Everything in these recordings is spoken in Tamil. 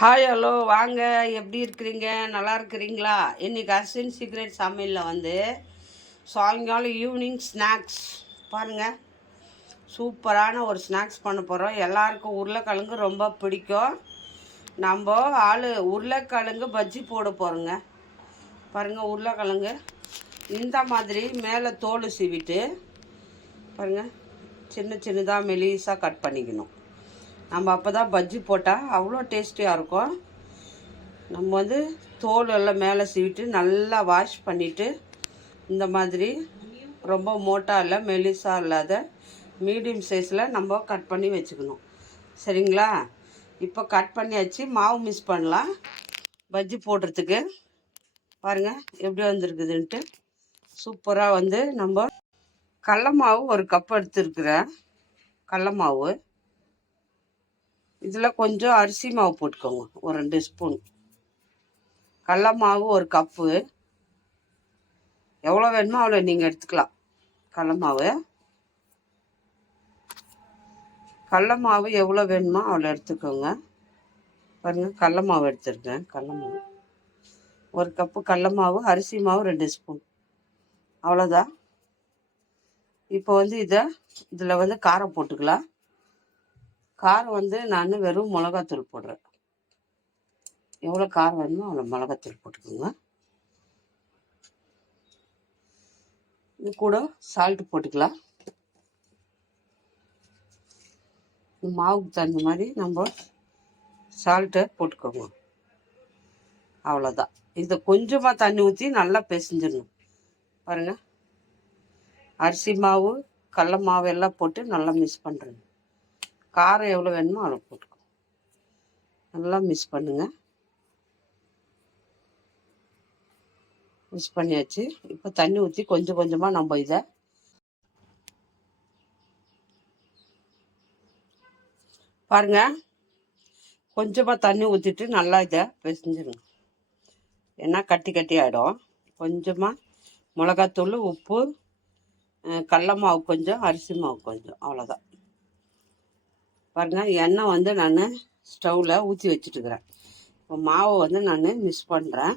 ஹாய் ஹலோ வாங்க, எப்படி இருக்கிறீங்க? நல்லா இருக்கிறீங்களா? இன்றைக்கி அஸ்வின் சீக்ரெட் சமையலில் வந்து சாயங்காலம் ஈவினிங் ஸ்நாக்ஸ் பாருங்கள், சூப்பரான ஒரு ஸ்நாக்ஸ் பண்ண போகிறோம். எல்லாருக்கும் உருளைக்கிழங்கு ரொம்ப பிடிக்கும். நம்ம உருளைக்கிழங்கு பஜ்ஜி போட போகிறோங்க. பாருங்கள், உருளைக்கிழங்கு இந்த மாதிரி மேலே தோல் சீவிட்டு பாருங்கள், சின்ன சின்னதாக மெலிசாக கட் பண்ணிக்கணும். நம்ம அப்போ தான் பஜ்ஜி போட்டால் அவ்வளோ டேஸ்டியாக இருக்கும். நம்ம வந்து தோல் எல்லாம் மேலே சீவிட்டு நல்லா வாஷ் பண்ணிவிட்டு இந்த மாதிரி ரொம்ப மோட்டா இல்லை மெலிசாக இல்லாத மீடியம் சைஸில் நம்ம கட் பண்ணி வச்சுக்கணும். சரிங்களா? இப்போ கட் பண்ணியாச்சு. மாவு மிக்ஸ் பண்ணலாம் பஜ்ஜி போடுறதுக்கு. பாருங்கள் எப்படி வந்திருக்குதுன்ட்டு. சூப்பராக வந்து நம்ம கடல மாவு ஒரு கப் எடுத்துருக்குறேன். கடல மாவு இதில் கொஞ்சம் அரிசி மாவு போட்டுக்கோங்க, ஒரு 2 ஸ்பூன். கடல மாவு ஒரு கப்பு, எவ்வளோ வேணுமோ அவ்வளோ நீங்கள் எடுத்துக்கலாம். கடல மாவு எவ்வளோ வேணுமோ அவ்வளோ எடுத்துக்கோங்க. பாருங்கள், கடல மாவு எடுத்துருக்கேன். கடல மாவு ஒரு கப்பு, கடல மாவு, அரிசி மாவு 2 ஸ்பூன், அவ்வளோதான். இப்போ வந்து இதில் வந்து காரம் போட்டுக்கலாம். காரம் வந்து நான் வெறும் மிளகாத்தூள் போடுறேன். எவ்வளோ காரம் வேணுமோ அவ்வளோ மிளகாத்தூள் போட்டுக்கோங்க. இது கூட சால்ட்டு போட்டுக்கலாம். மாவுக்கு தகுந்த மாதிரி நம்ம சால்ட்டை போட்டுக்கோங்க. அவ்வளோதான். இதை கொஞ்சமாக தண்ணி ஊற்றி நல்லா பிசைஞ்சிடணும். பாருங்கள், அரிசி மாவு கடல மாவு எல்லாம் போட்டு நல்லா மிக்ஸ் பண்ணுறேன். காரம் எவ்வளோ வேணுமோ அவ்வளோ போட்டுக்கோ. நல்லா மிக்ஸ் பண்ணுங்கள். மிக்ஸ் பண்ணியாச்சு. இப்போ தண்ணி ஊற்றி கொஞ்சம் கொஞ்சமாக நம்ம இதை பாருங்கள், கொஞ்சமாக தண்ணி ஊற்றிட்டு நல்லா இதை பிசைஞ்சிருங்க. ஏன்னா கட்டி கட்டி ஆகிடும். கொஞ்சமாக மிளகாத்தூள், உப்பு, கடல மாவு கொஞ்சம், அரிசி மாவு கொஞ்சம், அவ்வளோதான். பாருங்கள், எண்ணெய் வந்து நான் ஸ்டவ்வில் ஊற்றி வச்சுட்டுக்கிறேன். இப்போ மாவை வந்து நான் மிக்ஸ் பண்ணுறேன்.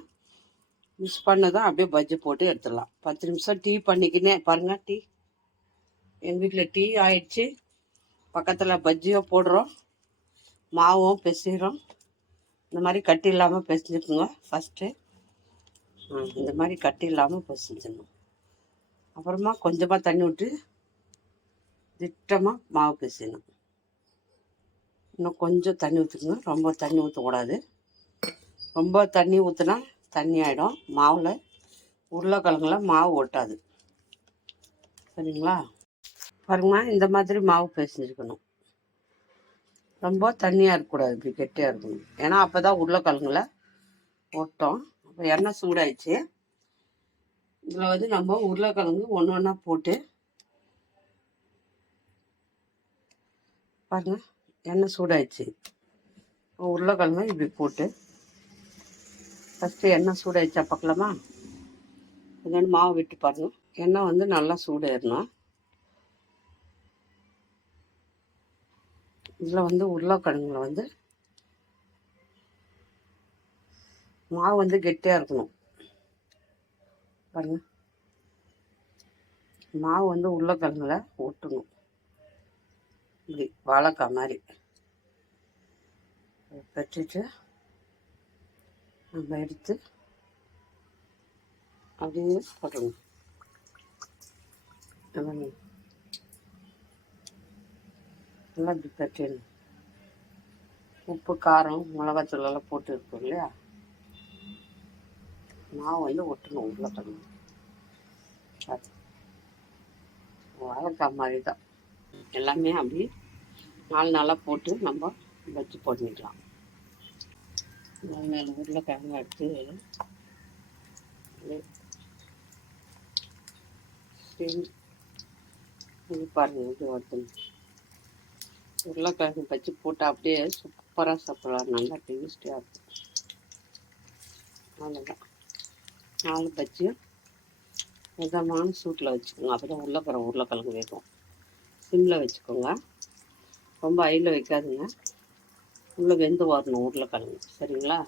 மிக்ஸ் பண்ணதான் அப்படியே பஜ்ஜி போட்டு எடுத்துடலாம். 10 நிமிஷம் டீ பண்ணிக்கினே பாருங்கள். டீ எங்கள் வீட்டில் டீ ஆயிடுச்சு. பக்கத்தில் பஜ்ஜியும் போடுறோம், மாவும் பிசைகிறோம். இந்த மாதிரி கட்டி இல்லாமல் பிசைஞ்சுக்குங்க ஃபஸ்ட்டு. இந்த மாதிரி கட்டி இல்லாமல் பிசைஞ்சிடணும். அப்புறமா கொஞ்சமாக தண்ணி விட்டு திட்டமாக மாவு பிசையணும். இன்னும் கொஞ்சம் தண்ணி ஊற்றுக்குங்க. ரொம்ப தண்ணி ஊற்றக்கூடாது. ரொம்ப தண்ணி ஊற்றினா தண்ணி ஆகிடும். மாவில் உருளைக்கிழங்குல மாவு ஒட்டாது. சரிங்களா? பாருங்கம்மா, இந்த மாதிரி மாவு பிசைஞ்சுக்கணும். ரொம்ப தண்ணியாக இருக்கக்கூடாது, இப்படி கெட்டியாக இருக்கணும். ஏன்னா அப்போ தான் உருளைக்கிழங்குல ஒட்டும். அப்போ எண்ணெய் சூடாயிடுச்சு. இதில் வந்து நம்ம உருளைக்கிழங்கு ஒன்று ஒன்றா போட்டு பாருங்கள், எண்ணெய் சூடாயிடுச்சு. உருளைக்கிழங்கு இப்படி போட்டு ஃபஸ்ட்டு எண்ணெய் சூடாயிடுச்சா பார்க்கலாமா? கொஞ்சம் மாவு விட்டு பாருங்கள். எண்ணெய் வந்து நல்லா சூடாயிடணும். இதில் வந்து உருளைக்கிழங்குல வந்து மாவு வந்து கெட்டியாக இருக்கணும். பாருங்கள், மாவு வந்து உருளைக்கிழங்குல ஒட்டணும். இப்படி வாழைக்காய் மாதிரி பெற்றுட்டு நம்ம எடுத்து அப்படியே போட்டுடணும். நல்லா இப்படி பெற்றிடணும். உப்பு, காரம், மிளகாத்தூள் எல்லாம் போட்டு இருக்கும் இல்லையா, மாவு வந்து ஒட்டணும். உருளைக்கிழங்கு வாழைக்காய் மாதிரி தான். எல்லாமே அப்படி 4 நாளாக போட்டு நம்ம வச்சு போட்டுக்கலாம். 4 உருளைக்கிழங்கு எடுத்து இது பாருங்கள், இது ஒருத்தன் உருளைக்கிழங்கு பச்சி போட்டு அப்படியே சூப்பராக சாப்பிடலாம். நல்லா டேஸ்டியாக இருக்கும். அவ்வளோதான். 4 பச்சியும் மிதமான சூட்டில் வச்சுக்கோங்க. அப்போ தான் உருளைக்கிழங்கு வேகும். சிம்மில் வச்சுக்கோங்க, ரொம்ப ஹையில் வைக்காதுங்க. உள்ளே வெந்து வரணும் உருளைக்கிழங்கு. சரிங்களா?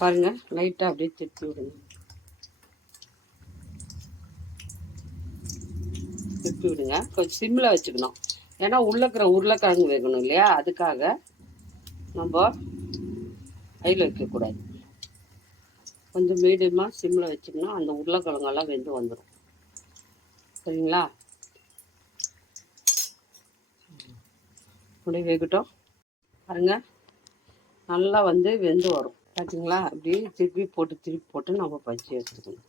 பாருங்கள், லைட்டாக அப்படியே திருப்பி விடுங்க. திருப்பி விடுங்க. கொஞ்சம் சிம்மில் வச்சுக்கணும். ஏன்னா உள்ளே இருக்கிற உருளைக்கிழங்கு வேகணும் இல்லையா? அதுக்காக நம்ம ஹையில் வைக்கக்கூடாது. கொஞ்சம் மீடியமாக சிம்மில் வச்சிங்கன்னா அந்த உருளைக்கிழங்கெல்லாம் வெந்து வந்துடும். சரிங்களா? அப்படியே வேகட்டும். பாருங்க, நல்லா வெந்து வரும். பார்த்தீங்களா? அப்படியே திருப்பி போட்டு நம்ம பஜ்ஜி எடுத்துக்கணும்.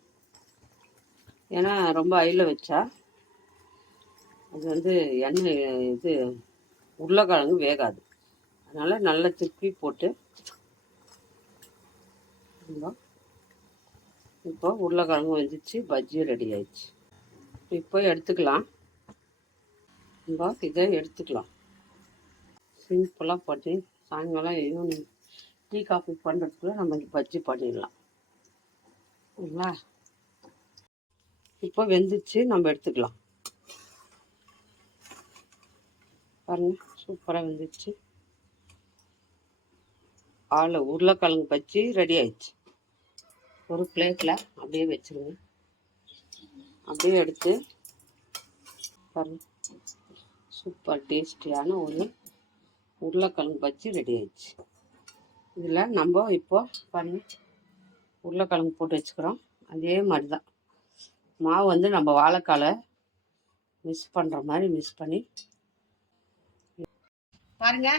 ஏன்னா ரொம்ப ஹையில் வச்சா அது எண்ணெய் உருளைக்கிழங்கு வேகாது. அதனால் நல்லா திருப்பி போட்டு இப்போ உருளைக்கிழங்கு வெந்துச்சு, பஜ்ஜி ரெடி ஆயிடுச்சு. இப்போ எடுத்துக்கலாம். நம்ம இதை எடுத்துக்கலாம். சிம்பிளாக பண்ணி சாயங்காலம் ஈவினிங் டீ காஃபி பண்ணுறதுக்குள்ள நம்ம பஜ்ஜி பண்ணிடலாம். சரிங்களா? இப்போ வெந்துச்சு, நம்ம எடுத்துக்கலாம். பாருங்க, சூப்பராக வெந்துச்சு. உருளைக்கிழங்கு பஜ்ஜி ரெடி ஆயிடுச்சு. ஒரு பிளேட்டில் அப்படியே வச்சுருங்க. அப்படியே எடுத்து பாருங்க, சூப்பர் டேஸ்டியான ஒரு உருளைக்கிழங்கு பஜ்ஜி ரெடி ஆயிடுச்சு. இதில் நம்ம இப்போ பாருங்கள், உருளைக்கிழங்கு போட்டு வச்சுக்கிறோம். அதே மாதிரி தான் மாவு நம்ம வாழைக்காலை மிக்ஸ் பண்ணுற மாதிரி மிக்ஸ் பண்ணி பாருங்க.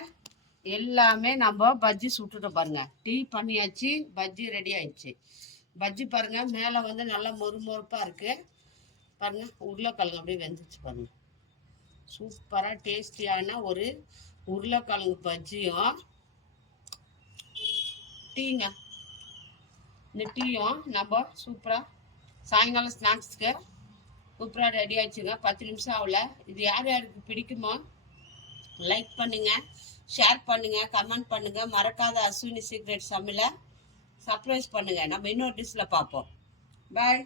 எல்லாமே நம்ம பஜ்ஜி சுட்டுட்டோம். பாருங்க, டீ பண்ணியாச்சு, பஜ்ஜி ரெடி ஆயிடுச்சு. பஜ்ஜி பாருங்க, மேலே நல்லா மொறுமொறுப்பாக இருக்கு. பாருங்க, உருளைக்கிழங்கு அப்படியே வெந்துச்சு. பாருங்க, சூப்பராக டேஸ்டியான ஒரு உருளைக்கிழங்கு பஜ்ஜியும் டீங்க. இந்த டீயும் நம்ம சூப்பராக சாயங்காலம் ஸ்நாக்ஸ்க்கு சூப்பராக ரெடி ஆயிடுச்சுங்க. 10 நிமிஷம் ஆகல. இது யார் யாருக்கு பிடிக்குமோ லைக் பண்ணுங்க, ஷேர் பண்ணுங்க, கமெண்ட் பண்ணுங்க. மறக்காத அஸ்வினி சீக்ரெட் சமையலை சர்ப்ரைஸ் பண்ணுங்க. நம்ம இன்னொரு டிஷ்ல பார்ப்போம். பாய்.